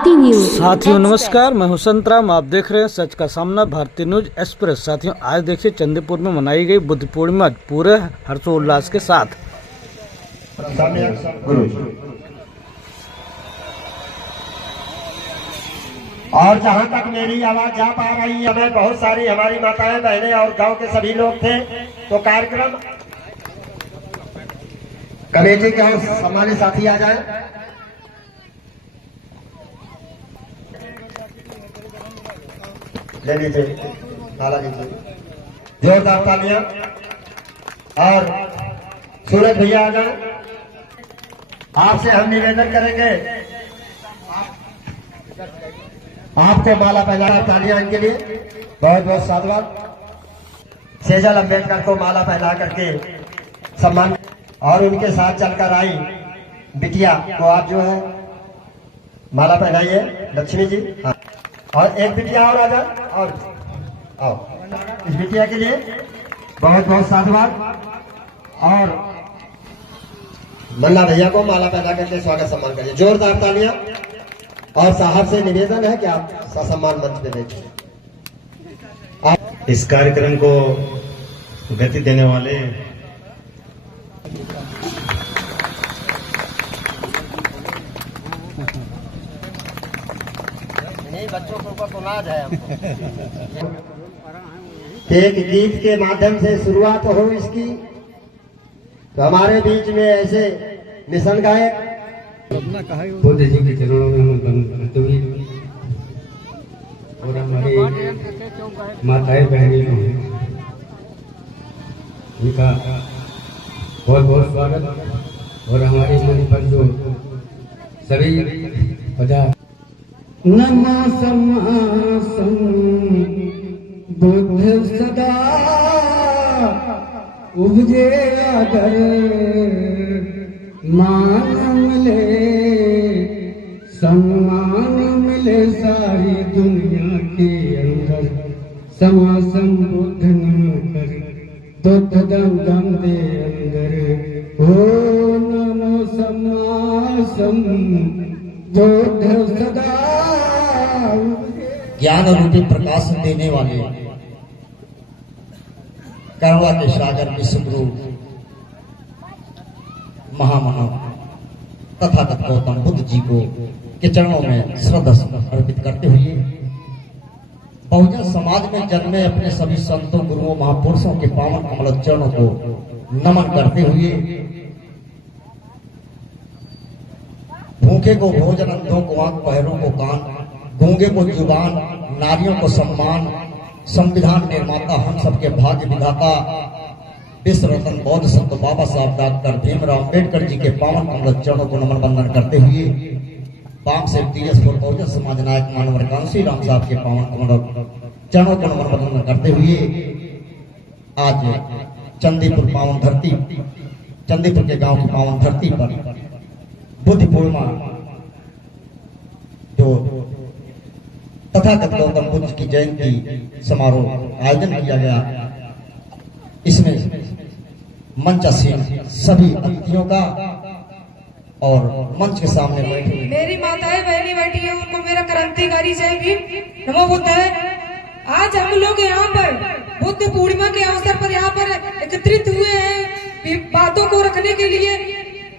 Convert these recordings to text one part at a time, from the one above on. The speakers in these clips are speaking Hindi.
भारती न्यूज। साथियों नमस्कार, मैं हूं संतराम। आप देख रहे हैं सच का सामना भारती न्यूज एक्सप्रेस। साथियों आज देखिए चंदीपुर में मनाई गई बुद्ध पूर्णिमा पूरे हर्षोल्लास के साथ। और जहां तक मेरी आवाज जा पा रही है, मैं बहुत सारी हमारी माताएं बहनें और गांव के सभी लोग थे, तो कार्यक्रम कमेटी के हमारे साथी आ जाए। ले लीजिए, नाला लीजिए, जोरदार तालियां। और सूरज भैया आ जाए। आपसे हम निवेदन करेंगे, आपको माला पहनाना। तालियां इनके लिए बहुत बहुत साधुवाद। सेजल अम्बेडकर को माला पहना करके सम्मान, और उनके साथ चलकर आई बिटिया को आप जो है माला पहनाइए, लक्ष्मी जी। हाँ, और एक बिटिया और आ जाए, और आओ इस बिटिया के लिए बहुत बहुत साधुवाद। और मन्ना भैया को माला पहना करके स्वागत सम्मान करिए, जोरदार तालियां। और साहब से निवेदन है कि आप ससम्मान मंच पे बैठिए। इस कार्यक्रम को गति देने वाले बच्चों के ऊपर तो नाज है। एक गीत के माध्यम से शुरुआत हो इसकी, तो हमारे बीच में ऐसे मिशन गायक बुद्ध जी के चरणों में हम करते हुए और हमारी माताएं बहनें जो हैं उनका बहुत बहुत स्वागत। और हमारे मंच पर जो सभी पदार्थ नमो समासं बुद्ध सदा उपजे आदर मान मिले सम्मान मिले सारी दुनिया के अंदर। समासं बुद्ध नम कर बुद्ध दम दम दे अंदर। ओ नमो समासं बुद्ध सदा ज्ञान रूपी प्रकाश देने वाले करुणा के सागर विश्वगुरु महामना तथागत गौतम बुद्ध जी को के चरणों में श्रद्धा अर्पित करते हुए बहुजन समाज में जन्मे अपने सभी संतों गुरुओं महापुरुषों के पावन कमल चरणों को नमन करते हुए भूखे को भोजन, अंधों को आंख, बहरों को कान, गूंगे को जुबान, नारियों को सम्मान, संविधान निर्माता हम सबके भाग्य विधाता विश्व रत्न बौद्ध संत बाबा साहब डॉक्टर भीमराव अम्बेडकर जी के पावन कमल चरणों को नमन बंदन करते हुए पाक से बहुजन समाज नायक मानवर कांसी राम साहब के पावन कमल चरणों को नमन बंदन करते हुए आज चंदीपुर पावन धरती, चंदीपुर के गांव की पावन धरती पर बुद्ध पूर्णिमा जो तथागत गौतम बुद्ध की जयंती समारोह आयोजन किया गया। इसमें मंचासीन सभी अतिथियों का और मंच के सामने बैठे मेरी माताएं बहनी बैठी है, उनको मेरा क्रांतिकारी जय भीम नमो बुद्ध है। आज हम लोग यहाँ पर बुद्ध पूर्णिमा के अवसर पर यहाँ पर एकत्रित हुए हैं बातों को रखने के लिए।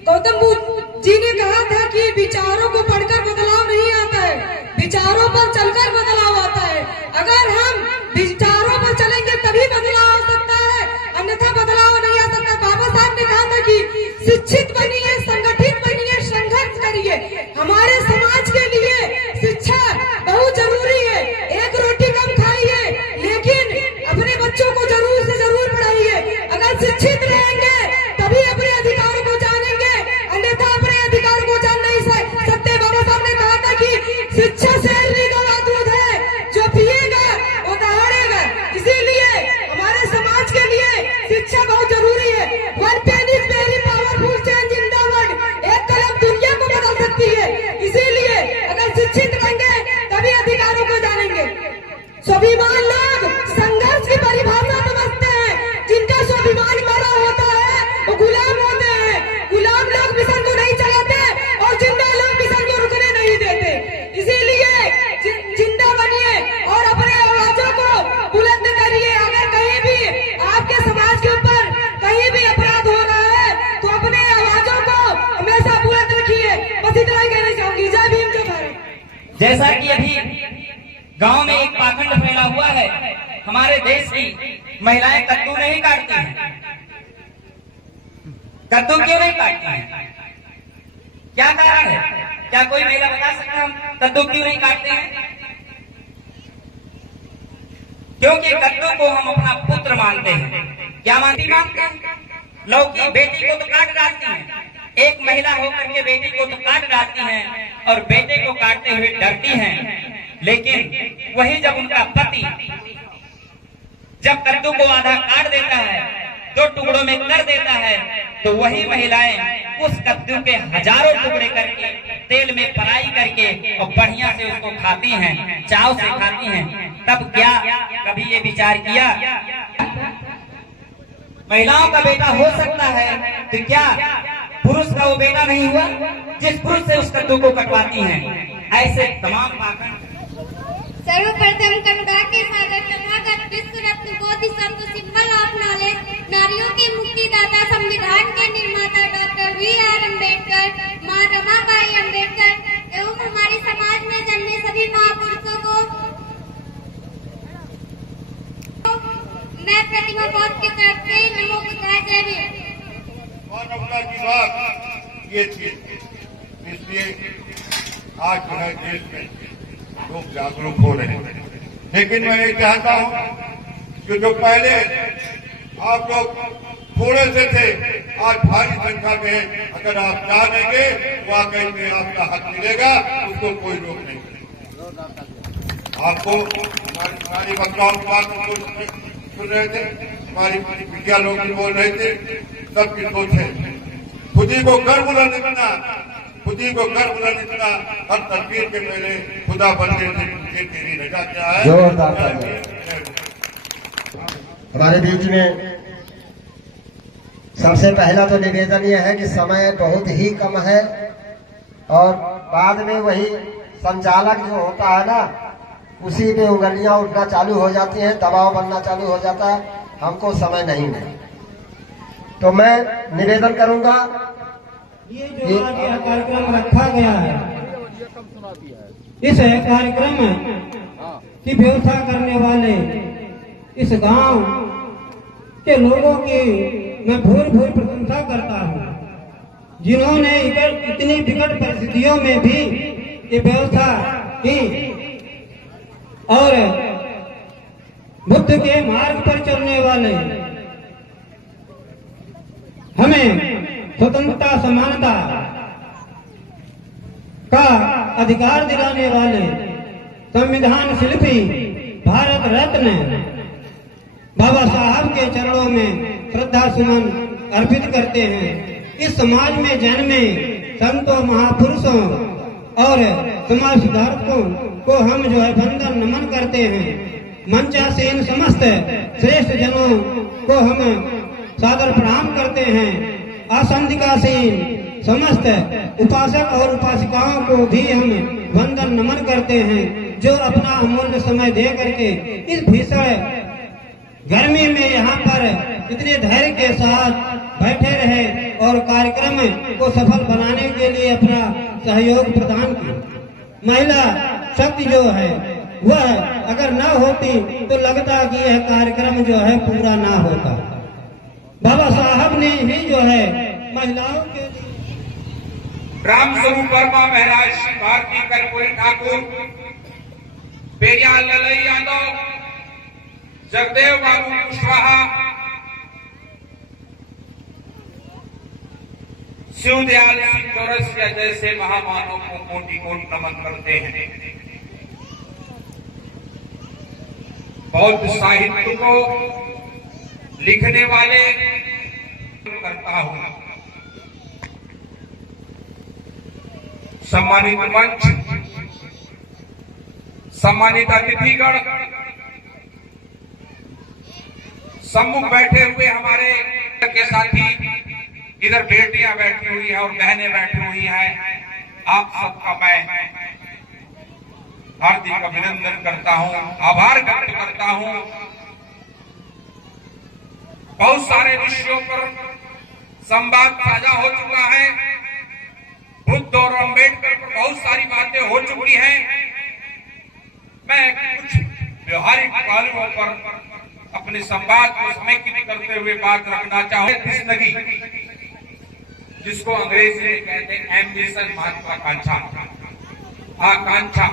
गौतम बुद्ध जी ने कहा था कि विचारों को पढ़कर बदलाव नहीं आता है, विचारों पर चलकर बदलाव आता है। अगर हम विचारों पर चलेंगे तभी बदलाव आ सकता है, अन्यथा बदलाव नहीं आ सकता। बाबा साहब ने कहा था कि शिक्षित बनिए, संगठित बनिए, संघर्ष करिए। हमारे समाज के लिए शिक्षा बहुत जरूरी है। एक रोटी कम खाइए, लेकिन अपने बच्चों को जरूर से जरूर पढ़ाइए। अगर शिक्षित रहेंगे तभी अपने अधिकारों को जानेंगे, अन्यथा अपने अधिकार को जान नहीं सकते। बाबा साहब ने कहा था कि शिक्षा से का दूध है, जो पिएगा वो दहाड़ेगा। इसीलिए हमारे समाज के लिए शिक्षा बहुत जरूरी है। One pen is very powerful change in the world. एक कलम दुनिया को बदल सकती है। इसीलिए अगर शिक्षित रहेंगे तभी अधिकारों को जानेंगे। स्वाभिमान लोग संघर्ष की परिभाषा समझते हैं। जिनका स्वाभिमान बड़ा होता है वो गुलाम होते हैं। गुलाम लोग मिशन को नहीं चलाते और जिंदा लोग मिशन को रुकने नहीं देते। इसी गांव में एक पाखंड फैला हुआ है, हमारे देश की महिलाएं कद्दू नहीं काटती हैं। कद्दू क्यों नहीं काटती हैं? क्या कारण है? क्या कोई महिला बता सकता है कद्दू क्यों नहीं काटते हैं? क्योंकि कद्दू को हम अपना पुत्र मानते हैं। क्या मानते हैं? लौकी बेटी को तो काट डालती है, एक महिला होकर के बेटी को तो काट डालती हैं और बेटे को काटते हुए डरती हैं। लेकिन वही जब उनका पति जब कद्दू को आधा काट देता है, 2 टुकड़ों में कर देता है, तो वही महिलाएं उस कद्दू के हजारों टुकड़े करके तेल में फ्राई करके और बढ़िया से उसको खाती हैं, चाव से खाती हैं। तब क्या कभी ये विचार किया महिलाओं का बेटा हो सकता है, तो क्या पुरुष का वो बेटा नहीं हुआ जिस पुरुष से उस कद्दू को कटवाती हैं? ऐसे तमाम पाखंड। सर्वप्रथम कन्या के सागर तथागत विश्व रत्न बोधि संत सिंबल ऑफ नॉलेज, नारियों के मुक्तिदाता, संविधान के निर्माता डॉक्टर B.R. अम्बेडकर, माँ रमाबाई अम्बेडकर एवं हमारे समाज में जन्मे सभी महापुरुषों को मैं प्रतिमा बौद्ध के तरफ से नमो बुद्धाय जय भीम। मानवता की बात ये थी, इसलिए आज जो है देश में लोग जागरूक हो रहे हैं। लेकिन मैं ये चाहता हूँ कि जो पहले आप लोग थोड़े से थे, आज भारी संख्या में अगर आप जानेंगे वाकई में आपका हक मिलेगा, उसको कोई रोक नहीं करेगा। आपको हमारी वक्ताओं की बात सुन रहे थे, हमारी मीडिया लोग भी बोल रहे थे, सबकी सोच है खुद ही को गर्व बुलंद इतना, खुद ही को गर्व बुलंद इतना, हर तस्वीर के पहले खुदा बनने से तेरी रजा क्या है। जोरदार हमारे बीच में सबसे पहला तो निवेदन यह है कि समय बहुत ही कम है और बाद में वही संचालक जो होता है ना, उसी पे उंगलियां उठना चालू हो जाती हैं, दबाव बनना चालू हो जाता है, हमको समय नहीं है। तो मैं निवेदन करूंगा, ये जो आज यह कार्यक्रम रखा गया है, इस कार्यक्रम की व्यवस्था करने वाले इस गांव के लोगों की मैं भूर भूर प्रशंसा करता हूं, जिन्होंने इतनी विकट परिस्थितियों में भी ये व्यवस्था की और बुद्ध के मार्ग पर चलने वाले, हमें स्वतंत्रता समानता का अधिकार दिलाने वाले संविधान शिल्पी भारत रत्न बाबा साहब के चरणों में श्रद्धा सुमन अर्पित करते हैं। इस समाज में जन्मे संतों, महापुरुषों और समाज सुधारकों को हम जो है वंदन नमन करते हैं। मंचासीन समस्त श्रेष्ठ जनों को हम सादर प्रणाम करते हैं। आसंदिकासीन समस्त उपासक और उपासिकाओं को भी हम वंदन नमन करते हैं, जो अपना अमूल्य समय दे करके इस भीषण गर्मी में यहाँ पर इतने धैर्य के साथ बैठे रहे और कार्यक्रम को सफल बनाने के लिए अपना सहयोग प्रदान किया। महिला शक्ति जो है वह अगर न होती तो लगता कि यह कार्यक्रम जो है पूरा ना होता। बाबा साहब ने ही जो है महिलाओं के रामस्वरूप वर्मा महाराज, श्री भारती कर्पूरी ठाकुर, पेरियाल ललई यादव, जगदेव बाबू कुशवाहा, शिवदयाल सिंह चौरसिया जैसे महामानव को कोटि कोटि नमन करते हैं। बौद्ध साहित्य को लिखने वाले करता हूं। सम्मानित मंच, सम्मानित अतिथिगण, सम्मुख बैठे हुए हमारे के साथी, इधर बेटियां बैठी हुई हैं और बहनें बैठी हुई हैं, आप सबका मैं हार्दिक अभिनंदन करता हूं, आभार व्यक्त करता हूं। बहुत सारे विषयों पर संवाद साझा हो चुका है, बुद्ध और अम्बेडकर पर बहुत सारी बातें हो चुकी हैं। मैं कुछ व्यवहारिक पहलुओं पर अपने संवाद को समेकित करते हुए बात रखना चाहूँ। कृष्णगी, जिसको अंग्रेजी में कहते हैं एम्बिशन, महत्वाकांक्षा, आकांक्षा।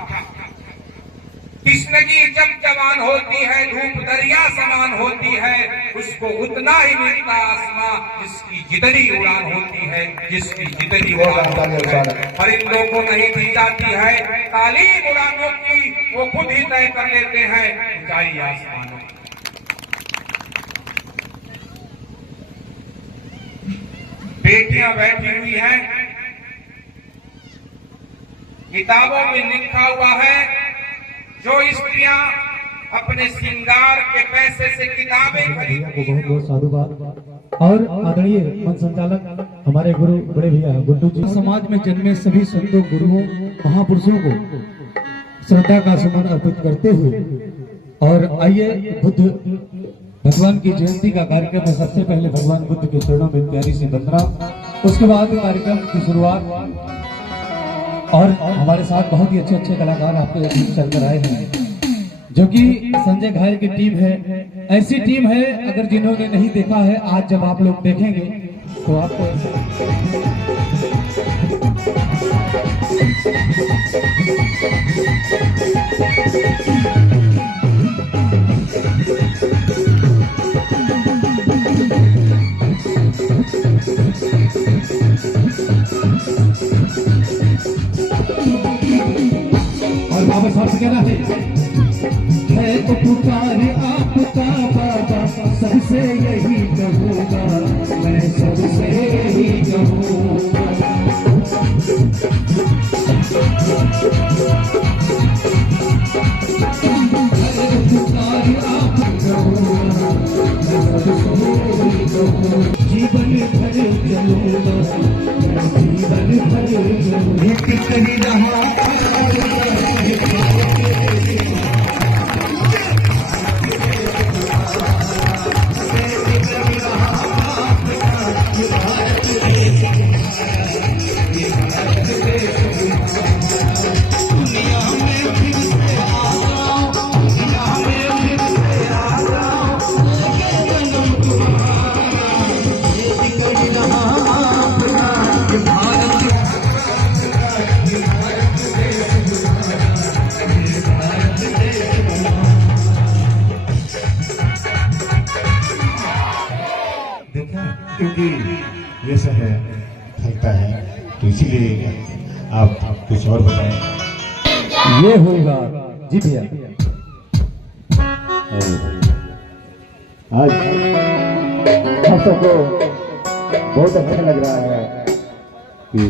कृष्णगी जब जवान होती है, धूप दरिया समान होती है, उसको उतना ही मिलता आसमां जिसकी जितनी उड़ान होती है, जिसकी जितनी उड़ान होती है। परिंदों को नहीं दी जाती है तालीम उड़ानों की, वो खुद ही तय कर लेते हैं ऊंचाई आसमानों। बेटियां बैठी हुई हैं, किताबों में लिखा हुआ है, जो स्त्रियां अपने श्रृंगार के पैसे से किताबें खरीदती बहुत बहुत साधुवाद। और आदरणीय मंच संचालक हमारे गुरु बड़े भैया गुड्डू जी, समाज में जन्मे सभी संतों, गुरुओं, महापुरुषों को श्रद्धा का सुमन अर्पित करते हुए, और आइए बुद्ध भगवान की जयंती का कार्यक्रम है। सबसे पहले भगवान बुद्ध के चरणों में प्यारी सी वंदना, उसके बाद कार्यक्रम की शुरुआत। और हमारे साथ बहुत ही अच्छे कलाकार आपके बीच चलकर आए हैं, जो कि संजय घायल की टीम है। ऐसी टीम है, अगर जिन्होंने नहीं देखा है, आज जब आप लोग देखेंगे तो आपको और बाबा साहब से कहना है तो पुकार आपका बाबा, सबसे यही कहूँगा, मैं सबसे यही कहूँगा। पुकार आपका जीवन भर चलूंगा, जीवन भर चलूंगा। क्योंकि ये सब है फलता है, तो इसीलिए आप कुछ और बताएं। ये होगा जी भैया। आज हम सबको बहुत अच्छा लग रहा है कि